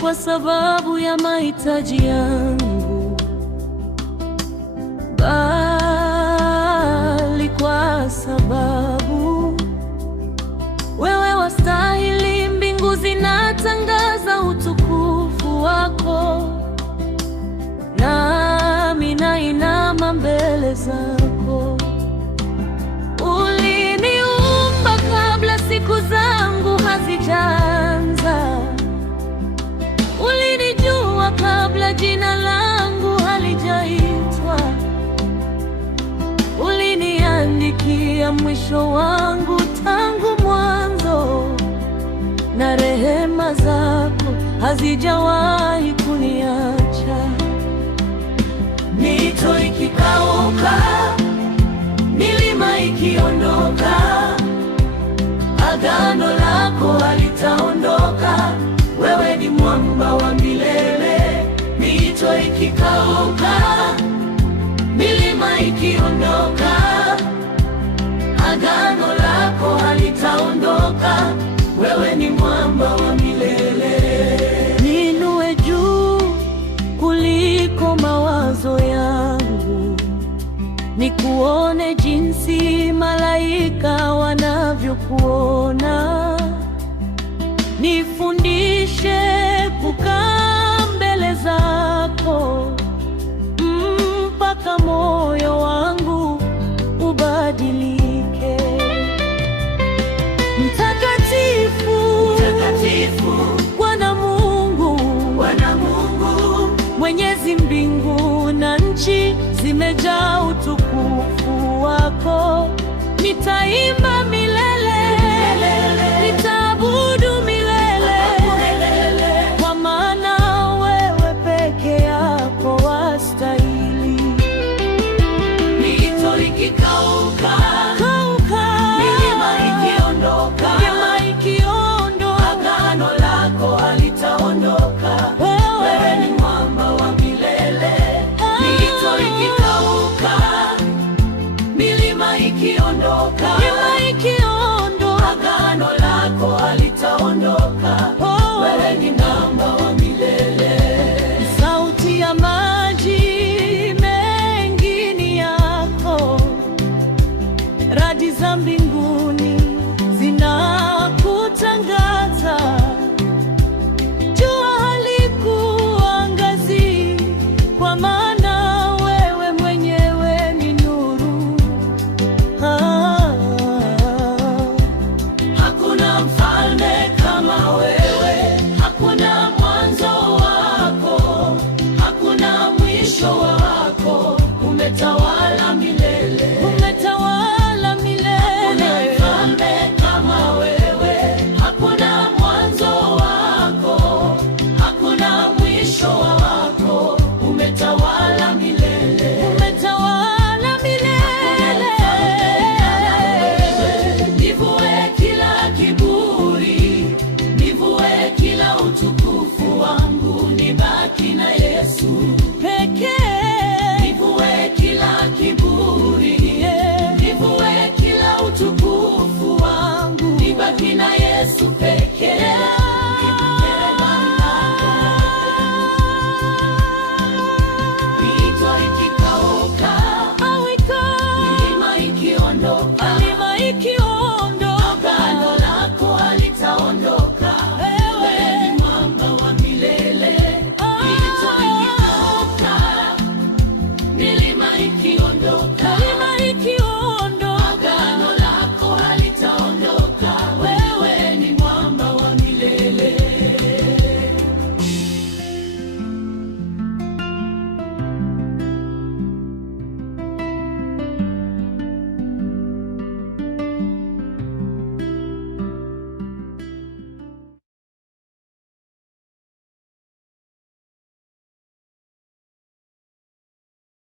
kwa sababu ya mahitaji yangu, bali kwa sababu wewe wastahili. Mbingu zinatangaza utukufu wako, nami nainama mbele zako. Uliniumba kabla siku zangu hazijaanza, ulinijua kabla jina langu halijaitwa, uliniandikia mwisho wangu tangu mwanzo, na rehema zako hazijawahi kuniacha. Mito ikikauka, milima ikiondoka, agano lako halitaondoka. Wewe ni mwamba wa milele. Mito ikikauka, milima ikiondoka, agano lako halitaondoka. Wewe ni mwamba wa milele. Niinue juu kuliko mawazo yangu, nikuone jinsi malaika wanavyokuona. Nifundishe kukaa mbele zako mpaka moyo wangu ubadilike. Mtakatifu, mtakatifu, Bwana Mungu, Bwana Mungu Mwenyezi. Mbingu na nchi zimejaa utukufu wako. Nitaimba milele, nitaabudu milele, kwa maana wewe peke yako wastahili. Mito ikikauka, milima ikiondoka, agano lako halitaondoka. Wewe ni mwamba wa milele. Mito ikikauka, milima ikiondoka, agano lako halitaondoka. Wewe ni mwamba wa milele. Sauti ya maji mengi ni yako, radi za mbinguni zinakutangaza. Jua halikuangazi, kwa maana wewe mwenyewe ni nuru. Hakuna mfalme kama wewe, hakuna mwanzo wako, hakuna mwisho wako. Umetawala milele, umetawala milele. Hakuna mfalme kama wewe, hakuna mwanzo wako, hakuna mwisho wako. Umetawala milele, umetawala milele. Nivue kila kiburi, nivue kila utukufu wangu, nibaki na